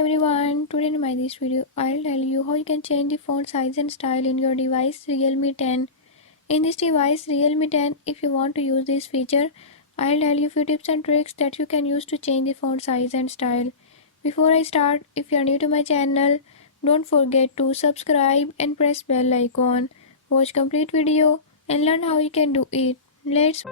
everyone, today in this video I'll tell you how you can change the font size and style in your device Realme 10. In this device Realme 10, if you want to use this feature, I'll tell you few tips and tricks that you can use to change the font size and style. Before I start, if you are new to my channel, don't forget to subscribe and press bell icon. Watch complete video and learn how you can do it. Let's